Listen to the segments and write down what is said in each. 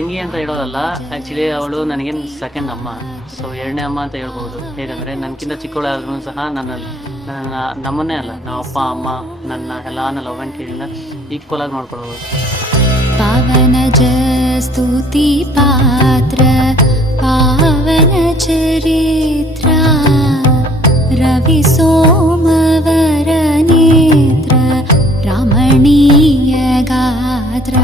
ತಂಗಿ ಅಂತ ಹೇಳೋದಲ್ಲ, ಆ್ಯಕ್ಚುಲಿ ಅವಳು ನನಗೇನು ಸೆಕೆಂಡ್ ಅಮ್ಮ. ಸೊ ಎರಡನೇ ಅಮ್ಮ ಅಂತ ಹೇಳ್ಬೋದು. ಹೇಗಂದರೆ ನನಗಿಂತ ಚಿಕ್ಕವಳಾದ್ರೂ ಸಹ ನಮ್ಮನ್ನೇ ಅಲ್ಲ, ನಮ್ಮ ಅಪ್ಪ ಅಮ್ಮ ನನ್ನ ಲವ್ ಆ್ಯಂಡ್ ಕೇರಿಂದ ಈಕ್ವಲ್ ಆಗಿ ನೋಡ್ಕೊಳ್ಳೋದು. ಪಾವನಜ ಸ್ತುತಿ ಪಾತ್ರ ಪಾವನ ಚರಿತ್ರ ರವಿ ಸೋಮವರ ನೇತ್ರ ರಮಣೀಯ ಗಾತ್ರ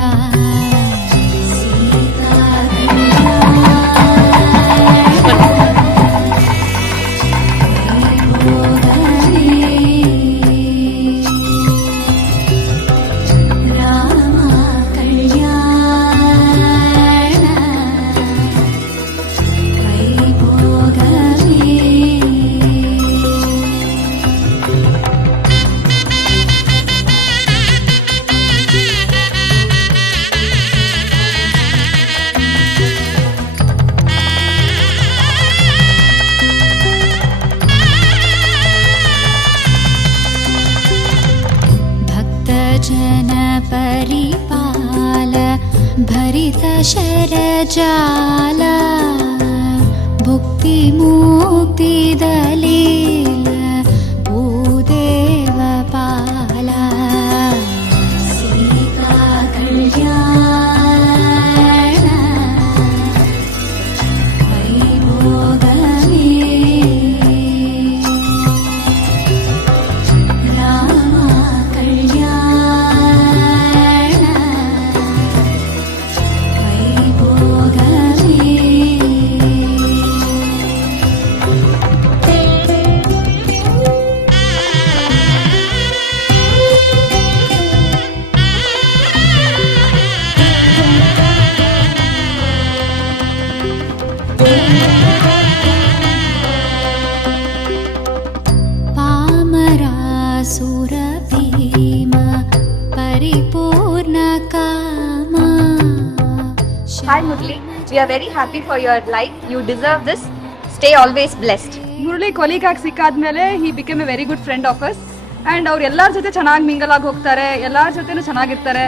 जन परिपाल भरित शरजाल भुक्ति मुक्ति दलील भूदेव पाल सीता कल्याण वैभोगमे राम कल्याण वैभोगमे पामरासुरभीम परिपूर्णकामा. Hi Murli, we are very happy for your life. You deserve this. Stay always blessed. Murali ಕೊಲಿಗಾಗಿ ಸಿಕ್ಕಾದ್ಮೇಲೆ he become a very good friend of us and ಅವ್ರು ಎಲ್ಲರ ಜೊತೆ ಚೆನ್ನಾಗಿ ಮಿಂಗಲ್ ಆಗಿ ಹೋಗ್ತಾರೆ, ಎಲ್ಲರ ಜೊತೆನೂ ಚೆನ್ನಾಗಿರ್ತಾರೆ.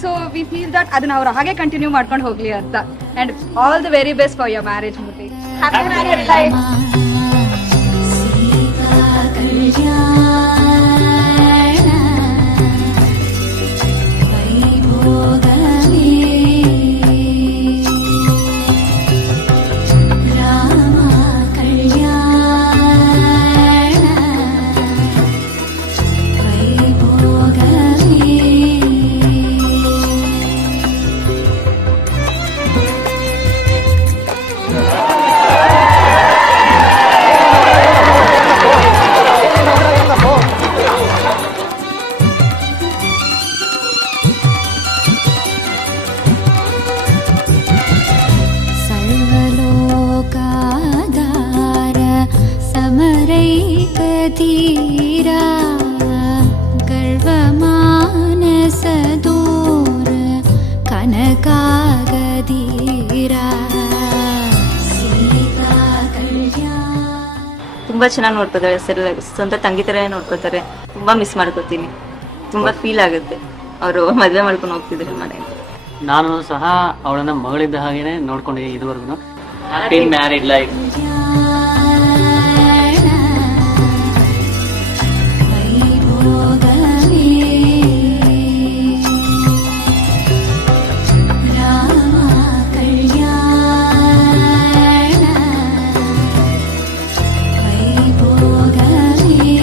ಸೊ ವಿ ಫೀಲ್ ದಟ್ ಅದನ್ನ ಅವ್ರು ಹಾಗೆ ಕಂಟಿನ್ಯೂ ಮಾಡ್ಕೊಂಡು ಹೋಗ್ಲಿ ಅಂತ. And all the very best for your marriage Murali. Happy married life. Sita कल्याण वैभोगमे राम कल्याण वैभोगमे सर्वलोकाधार समरैकधीरा गर्वमानस दूर कनकागधीरा सीता कल्याण. ತುಂಬ ಚೆನ್ನಾಗಿ ನೋಡ್ಕೋತಾರೆ ಸರ್, ಸ್ವಂತ ತಂಗಿ ಥರನೇ ನೋಡ್ಕೋತಾರೆ. ತುಂಬ ಮಿಸ್ ಮಾಡ್ಕೋತೀನಿ, ತುಂಬ ಫೀಲ್ ಆಗುತ್ತೆ ಅವರು ಮದುವೆ ಮಾಡ್ಕೊಂಡು ಹೋಗ್ತಿದ್ರೆ ಮನೆಗೆ. ನಾನು ಸಹ ಅವಳನ್ನ ಮಗಳಿದ್ದ ಹಾಗೇನೆ ನೋಡ್ಕೊಂಡಿದ್ದೀನಿ ಇದುವರೆಗೂ. Happy married life. वैभोगमे राम कल्याण वैभोगमे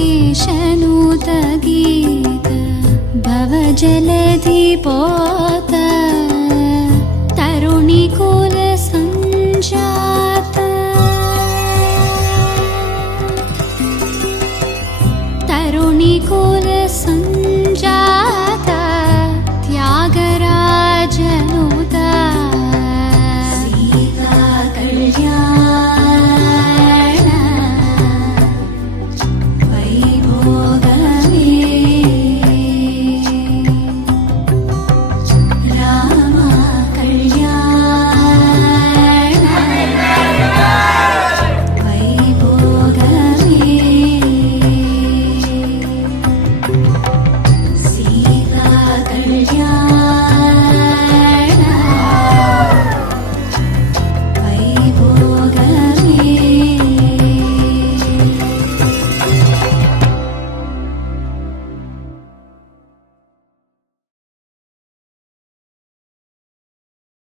परमेशनुत गीत भवजलधि पोत तरुणिकुल सञ्जात तरुणिकुल सञ्जात